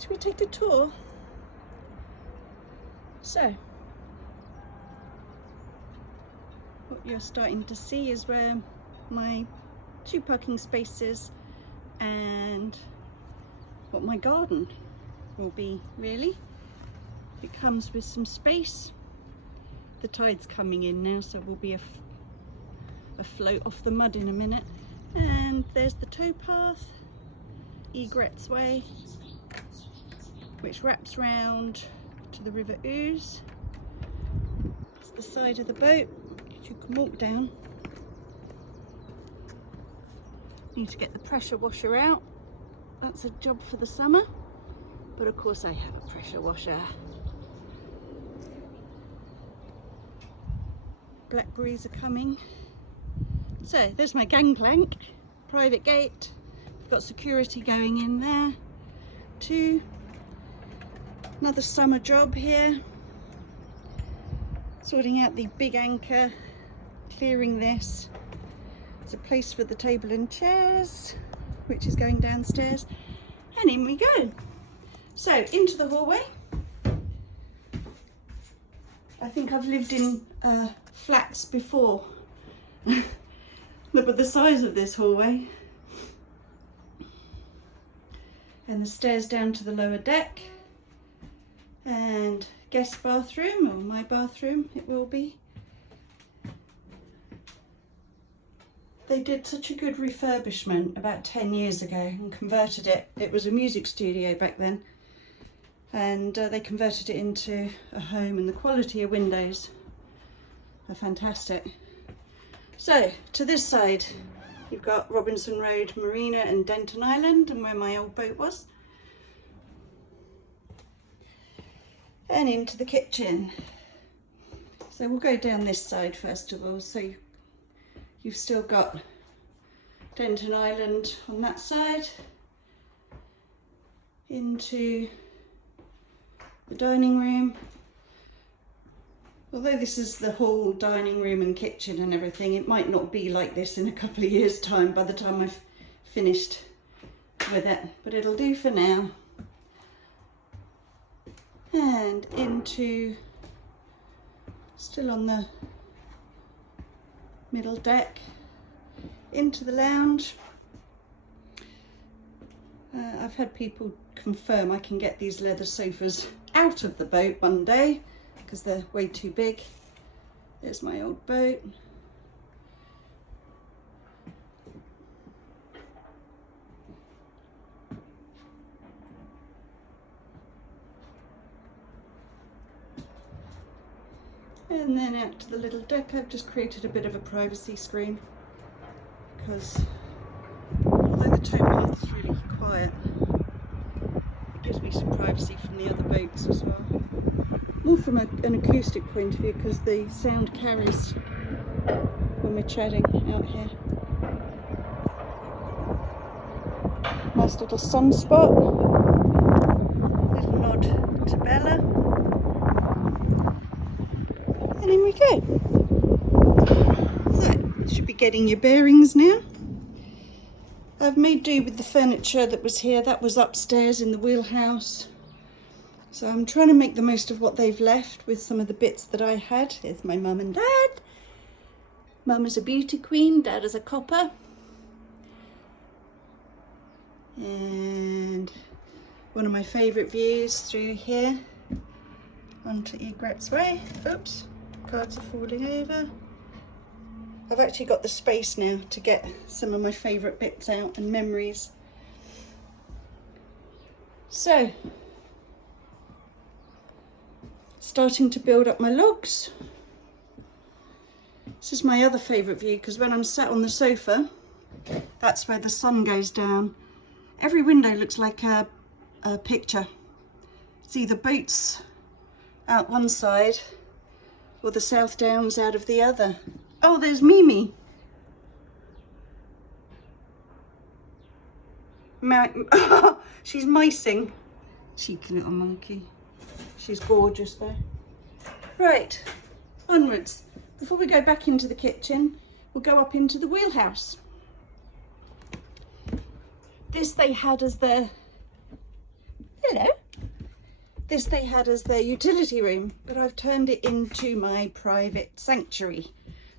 Should we take a tour? So, what you're starting to see is where my 2 parking spaces and what my garden will be, really. It comes with some space. The tide's coming in now, so we'll be afloat off the mud in a minute. And there's the towpath, Egret's Way, which wraps round to the River Ouse. It's the side of the boat you can walk down. Need to get the pressure washer out. That's a job for the summer, but of course I have a pressure washer. Blackberries are coming. So there's my gangplank, private gate. We've got security going in there too. Another summer job here. Sorting out the big anchor, clearing this. There's a place for the table and chairs, which is going downstairs. And in we go. So into the hallway. I think I've lived in flats before. Look at the size of this hallway. And the stairs down to the lower deck. And guest bathroom, or my bathroom it will be. They did such a good refurbishment about 10 years ago and converted it. It was a music studio back then. And they converted it into a home, and the quality of windows are fantastic. So to this side you've got Robinson Road Marina and Denton Island, and where my old boat was. And into the kitchen. So we'll go down this side first of all. So you've still got Denton Island on that side. Into the dining room. Although this is the whole dining room and kitchen and everything, it might not be like this in a couple of years' time by the time I've finished with it, but it'll do for now. And into, still on the middle deck, into the lounge. I've had people confirm I can get these leather sofas out of the boat one day because they're way too big. There's my old boat. And then out to the little deck. I've just created a bit of a privacy screen because although the towpath is really quiet, it gives me some privacy from the other boats as well. More from an acoustic point of view, because the sound carries when we're chatting out here. Nice little sunspot. Little nod to Bella. And in we go. So, should be getting your bearings now. I've made do with the furniture that was here. That was upstairs in the wheelhouse. So I'm trying to make the most of what they've left with some of the bits that I had. Here's my mum and dad. Mum is a beauty queen, dad is a copper. And one of my favourite views through here onto Egret's Way. Oops, cards are falling over. I've actually got the space now to get some of my favourite bits out and memories. So, starting to build up my logs. This is my other favourite view, because when I'm sat on the sofa, that's where the sun goes down. Every window looks like a picture. It's either boats out one side or the South Downs out of the other. Oh, there's Mimi. She's micing. Cheeky little monkey. She's gorgeous though. Right, onwards. Before we go back into the kitchen, we'll go up into the wheelhouse. This they had as their, hello, This they had as their utility room, but I've turned it into my private sanctuary,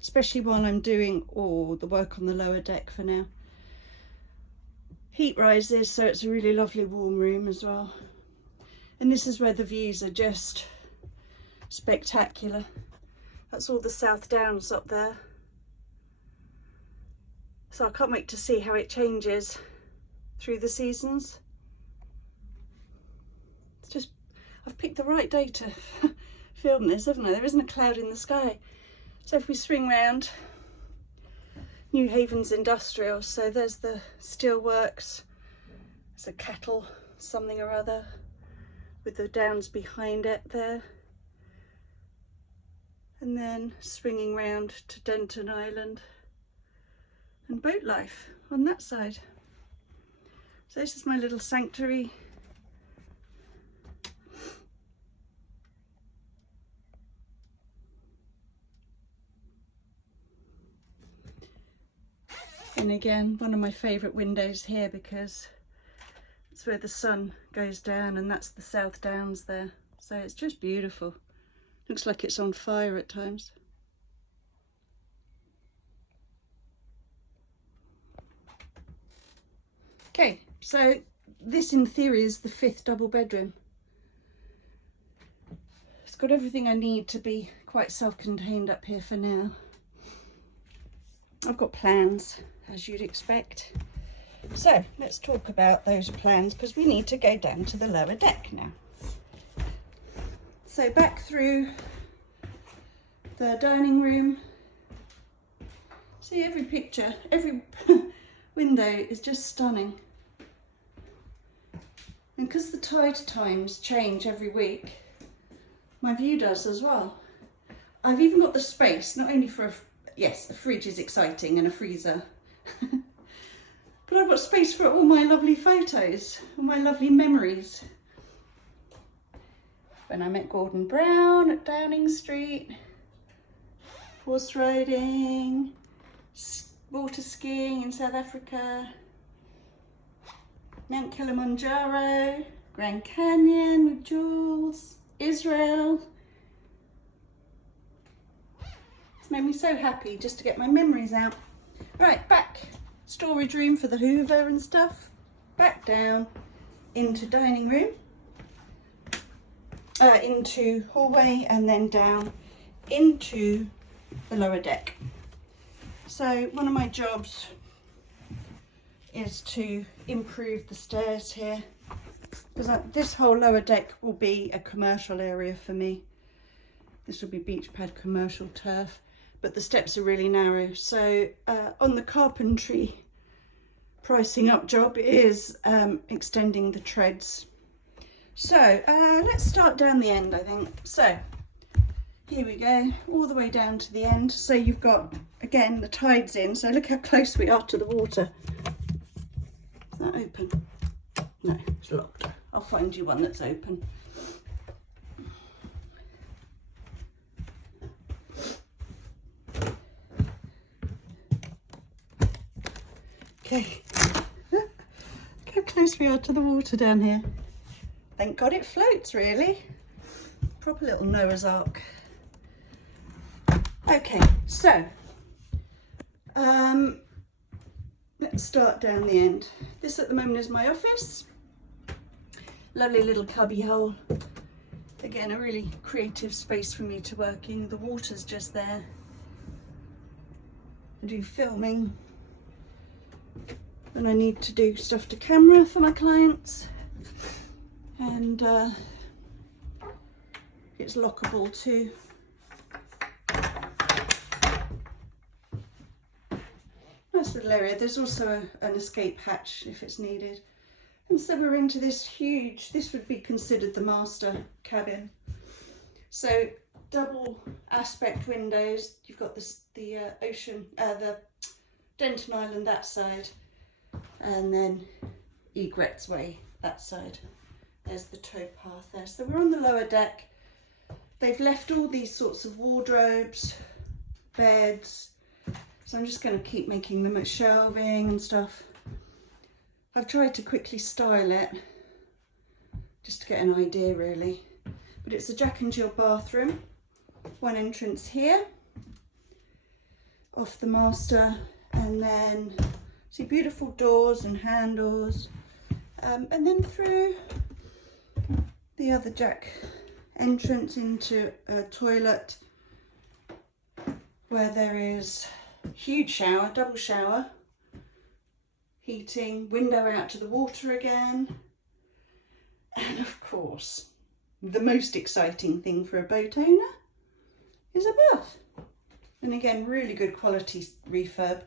especially while I'm doing all the work on the lower deck for now. Heat rises, so it's a really lovely warm room as well. And this is where the views are just spectacular. That's all the South Downs up there. So I can't wait to see how it changes through the seasons. It's just, I've picked the right day to film this, haven't I? There isn't a cloud in the sky. So if we swing round, New Haven's industrial, so there's the steelworks, there's a cattle something or other with the downs behind it there, and then swinging round to Denton Island and boat life on that side. So this is my little sanctuary. And again, one of my favourite windows here because it's where the sun goes down, and that's the South Downs there. So it's just beautiful. Looks like it's on fire at times. Okay, so this in theory is the 5th double bedroom. It's got everything I need to be quite self-contained up here for now. I've got plans, as you'd expect. So let's talk about those plans, because we need to go down to the lower deck now. So back through the dining room. See, every picture, every window is just stunning. And because the tide times change every week, my view does as well. I've even got the space, not only for yes, a fridge is exciting and a freezer, but I've got space for all my lovely photos, all my lovely memories. When I met Gordon Brown at Downing Street, horse riding, water skiing in South Africa, Mount Kilimanjaro, Grand Canyon with Jules, Israel. It's made me so happy just to get my memories out. Right, back, storage room for the Hoover and stuff, back down into dining room, into hallway, and then down into the lower deck. So one of my jobs is to improve the stairs here, because this whole lower deck will be a commercial area for me. This will be beach pad commercial turf, but the steps are really narrow. So on the carpentry pricing up job is extending the treads. So let's start down the end, I think. So here we go, all the way down to the end. So you've got, again, the tide's in, so look how close we are to the water. Is that open? No, it's locked. I'll find you one that's open. Okay, look how close we are to the water down here. Thank God it floats, really. Proper little Noah's Ark. Okay, so let's start down the end. This at the moment is my office. Lovely little cubby hole. Again, a really creative space for me to work in. The water's just there. I do filming when I need to do stuff to camera for my clients, and it's lockable too. Nice little area. There's also an escape hatch if it's needed. And so we're into this huge, this would be considered the master cabin. So double aspect windows. You've got this, the ocean, the Denton Island that side, and then Egret's Way that side. There's the towpath there. So we're on the lower deck. They've left all these sorts of wardrobes, beds. So I'm just going to keep making them as shelving and stuff. I've tried to quickly style it just to get an idea really. But it's a Jack and Jill bathroom. One entrance here, off the master, and then see beautiful doors and handles, and then through the other Jack entrance into a toilet where there is huge shower, double shower, heating, window out to the water again, and of course the most exciting thing for a boat owner is a bath. And again, really good quality refurb.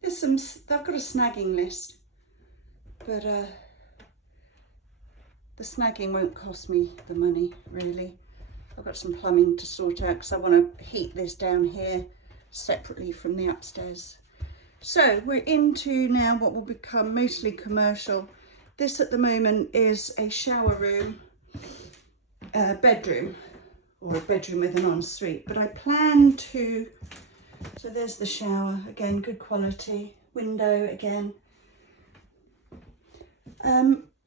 There's some, I've got a snagging list, but the snagging won't cost me the money really. I've got some plumbing to sort out because I want to heat this down here separately from the upstairs. So we're into now what will become mostly commercial. This at the moment is a shower room, bedroom, or a bedroom with an ensuite, but I plan to, so there's the shower, again, good quality, window again.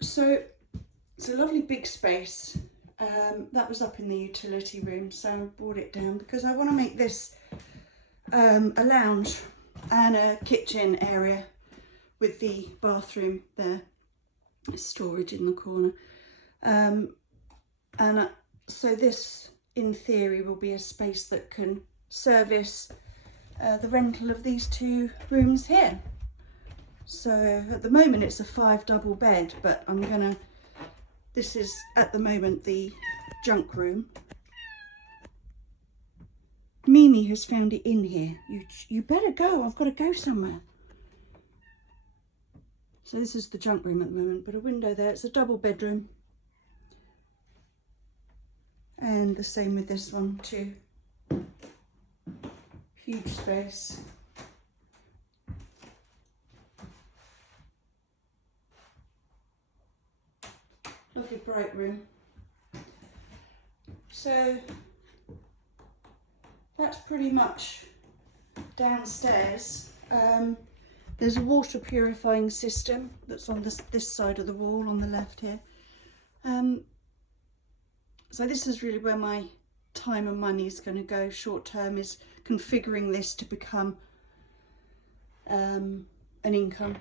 So it's a lovely big space. That was up in the utility room, so I brought it down because I want to make this a lounge and a kitchen area with the bathroom there, storage in the corner. So this, in theory, will be a space that can service the rental of these two rooms here. So at the moment it's a 5 double bed, but I'm gonna, this is at the moment the junk room. Mimi has found it in here. You better go, I've got to go somewhere. So this is the junk room at the moment, but a window there, it's a double bedroom. And the same with this one too. Huge space. Lovely bright room. So that's pretty much downstairs. There's a water purifying system that's on this side of the wall on the left here. So this is really where my time and money is going to go short term, is configuring this to become an income.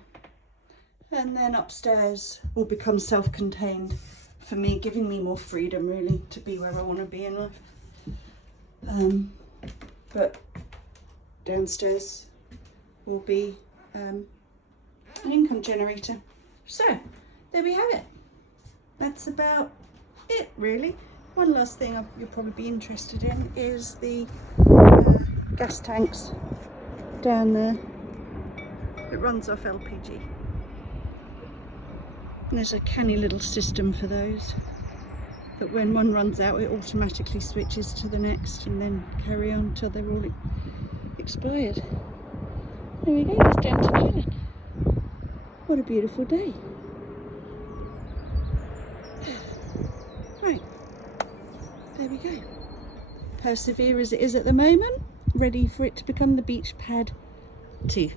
And then upstairs will become self-contained for me, giving me more freedom really to be where I want to be in life. But downstairs will be an income generator. So there we have it. That's about it really. One last thing you'll probably be interested in is the gas tanks down there. It runs off LPG. And there's a canny little system for those, that when one runs out it automatically switches to the next and then carry on till they're all expired. There we go, that's Downton Island. What a beautiful day. Right, there we go. Persevere as it is at the moment, ready for it to become the beach pad 2.